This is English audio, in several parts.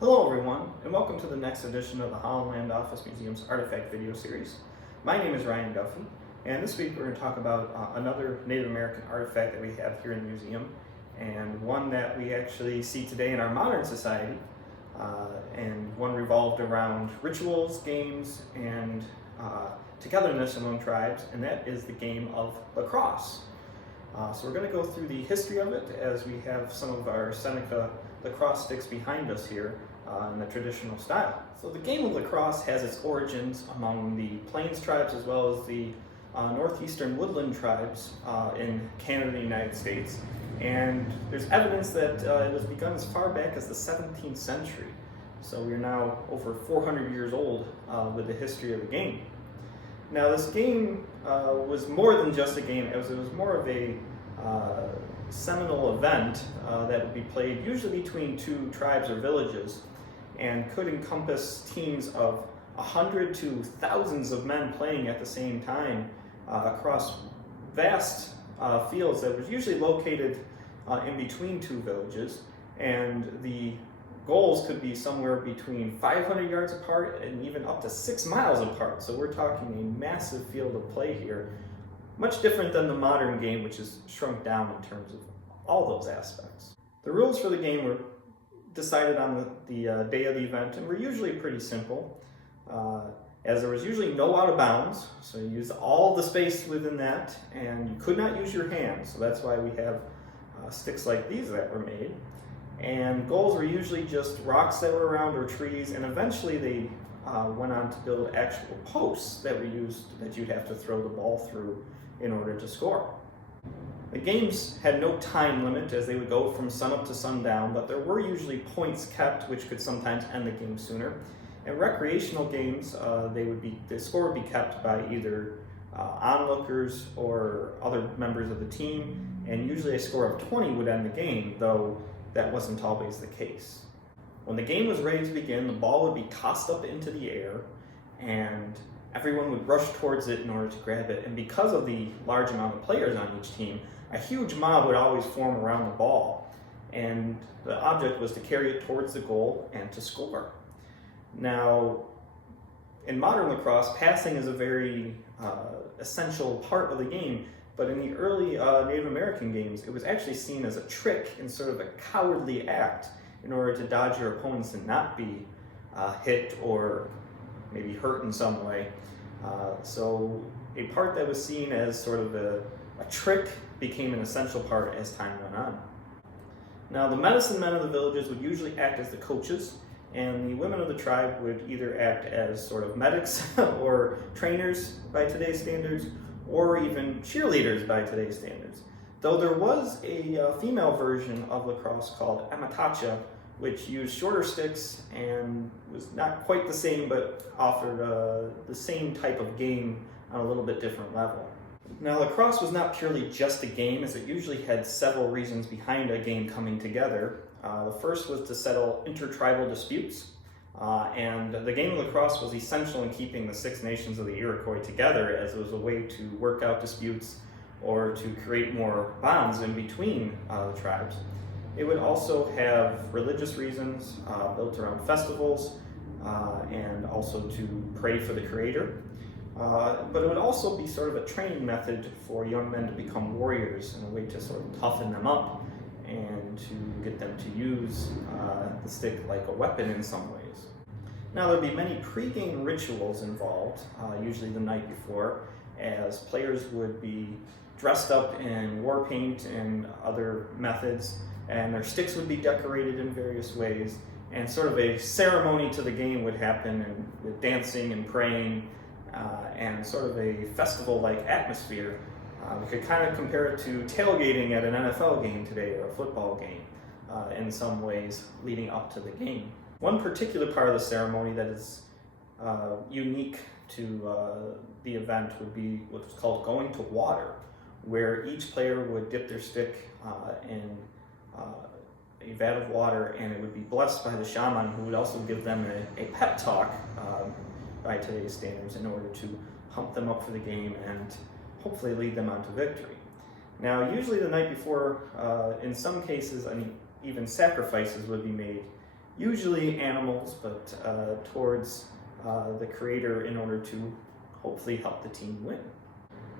Hello everyone, and welcome to the next edition of the Holland Office Museum's Artifact video series. My name is Ryan Duffy, and this week we're going to talk about another Native American artifact that we have here in the museum, and one that we actually see today in our modern society, and one revolved around rituals, games, and togetherness among tribes, and that is the game of lacrosse. So we're going to go through the history of it as we have some of our Seneca lacrosse sticks behind us here in the traditional style. So the game of lacrosse has its origins among the Plains tribes as well as the northeastern woodland tribes in Canada and the United States. And there's evidence that it was begun as far back as the 17th century. So we're now over 400 years old with the history of the game. Now this game was more than just a game. It was more of a seminal event that would be played usually between two tribes or villages and could encompass teams of 100 to thousands of men playing at the same time across vast fields that was usually located in between two villages, and the goals could be somewhere between 500 yards apart and even up to 6 miles apart. So we're talking a massive field of play here, much different than the modern game, which is shrunk down in terms of all those aspects. The rules for the game were decided on the day of the event and were usually pretty simple, as there was usually no out of bounds, so you use all the space within that, and you could not use your hands, so that's why we have sticks like these that were made. And goals were usually just rocks that were around or trees, and eventually they went on to build actual posts that were used that you'd have to throw the ball through in order to score. The games had no time limit as they would go from sunup to sundown, but there were usually points kept which could sometimes end the game sooner. And recreational games, the score would be kept by either onlookers or other members of the team, and usually a score of 20 would end the game, though that wasn't always the case. When the game was ready to begin, the ball would be tossed up into the air, and everyone would rush towards it in order to grab it. And because of the large amount of players on each team, a huge mob would always form around the ball, and the object was to carry it towards the goal and to score. Now, in modern lacrosse, passing is a very essential part of the game, but in the early Native American games, it was actually seen as a trick and sort of a cowardly act in order to dodge your opponents and not be hit or maybe hurt in some way. So a part that was seen as sort of a trick became an essential part as time went on. Now, the medicine men of the villages would usually act as the coaches, and the women of the tribe would either act as sort of medics or trainers by today's standards, or even cheerleaders by today's standards. Though there was a female version of lacrosse called amatacha, which used shorter sticks and was not quite the same, but offered the same type of game on a little bit different level. Now, lacrosse was not purely just a game, as it usually had several reasons behind a game coming together. The first was to settle intertribal disputes, and the game of lacrosse was essential in keeping the Six Nations of the Iroquois together, as it was a way to work out disputes or to create more bonds in between the tribes. It would also have religious reasons built around festivals and also to pray for the Creator. But it would also be sort of a training method for young men to become warriors and a way to sort of toughen them up and to get them to use the stick like a weapon in some ways. Now, there'd be many pre-game rituals involved, usually the night before, as players would be dressed up in war paint and other methods, and their sticks would be decorated in various ways, and sort of a ceremony to the game would happen, and with dancing and praying, and sort of a festival-like atmosphere. We could kind of compare it to tailgating at an NFL game today or a football game in some ways leading up to the game. One particular part of the ceremony that is unique to the event would be what's called going to water, where each player would dip their stick in a vat of water, and it would be blessed by the shaman, who would also give them a pep talk by today's standards in order to pump them up for the game and hopefully lead them on to victory. Now, usually the night before, in some cases, even sacrifices would be made usually animals, but towards the creator in order to hopefully help the team win.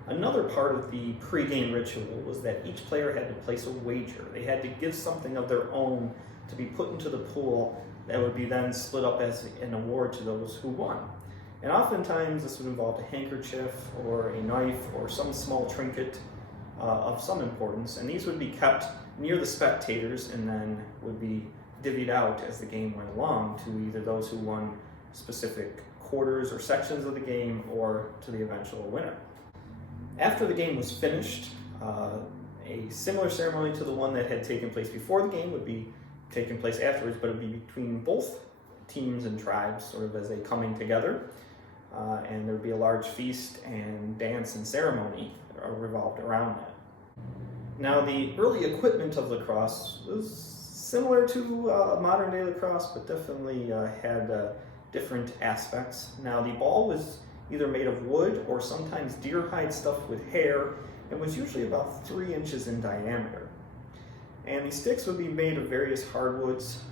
Another part of the pre-game ritual was that each player had to place a wager. They had to give something of their own to be put into the pool that would be then split up as an award to those who won. And oftentimes this would involve a handkerchief or a knife or some small trinket of some importance, and these would be kept near the spectators and then would be divvied out as the game went along to either those who won specific quarters or sections of the game or to the eventual winner. After the game was finished, a similar ceremony to the one that had taken place before the game would be taking place afterwards, but it would be between both teams and tribes, sort of as they coming together. And there would be a large feast and dance and ceremony revolved around that. Now, the early equipment of lacrosse was similar to modern day lacrosse, but definitely had different aspects. Now, the ball was either made of wood or sometimes deer hide stuffed with hair, and was usually about 3 inches in diameter. And the sticks would be made of various hardwoods,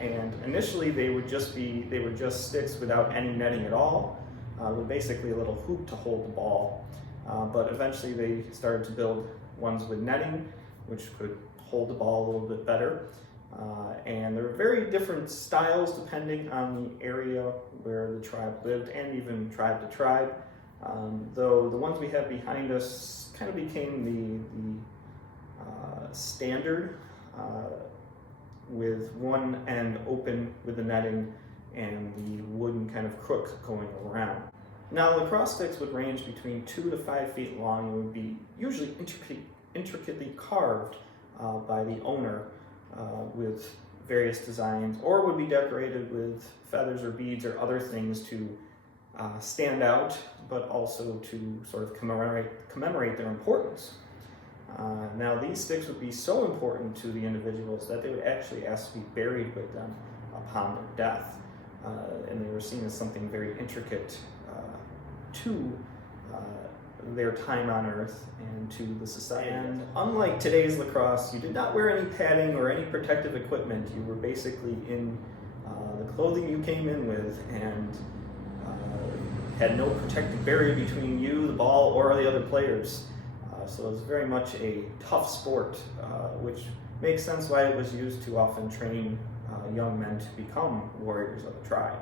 and initially they were just sticks without any netting at all, with basically a little hoop to hold the ball. But eventually they started to build ones with netting, which could hold the ball a little bit better. And there were very different styles depending on the area where the tribe lived, and even tribe to tribe. Though the ones we have behind us kind of became the standard, with one end open with the netting and the wooden kind of crook going around. Now, lacrosse sticks would range between 2 to 5 feet long and would be usually intricately carved by the owner with various designs, or would be decorated with feathers or beads or other things to stand out, but also to sort of commemorate their importance. Now, these sticks would be so important to the individuals that they would actually ask to be buried with them upon their death. And they were seen as something very intricate to their time on Earth and to the society. And unlike today's lacrosse, you did not wear any padding or any protective equipment. You were basically in the clothing you came in with, and had no protective barrier between you, the ball, or the other players. So it was very much a tough sport, which makes sense why it was used to often train young men to become warriors of the tribe.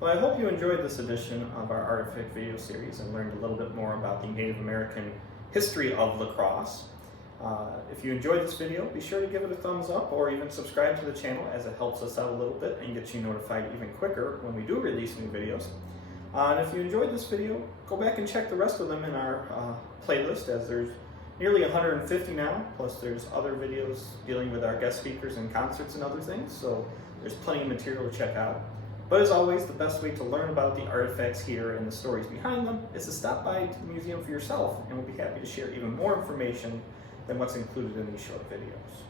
Well, I hope you enjoyed this edition of our Artifact video series and learned a little bit more about the Native American history of lacrosse. If you enjoyed this video, be sure to give it a thumbs up or even subscribe to the channel, as it helps us out a little bit and gets you notified even quicker when we do release new videos. And if you enjoyed this video, go back and check the rest of them in our playlist, as there's nearly 150 now, plus there's other videos dealing with our guest speakers and concerts and other things, so there's plenty of material to check out. But as always, the best way to learn about the artifacts here and the stories behind them is to stop by to the museum for yourself, and we'll be happy to share even more information than what's included in these short videos.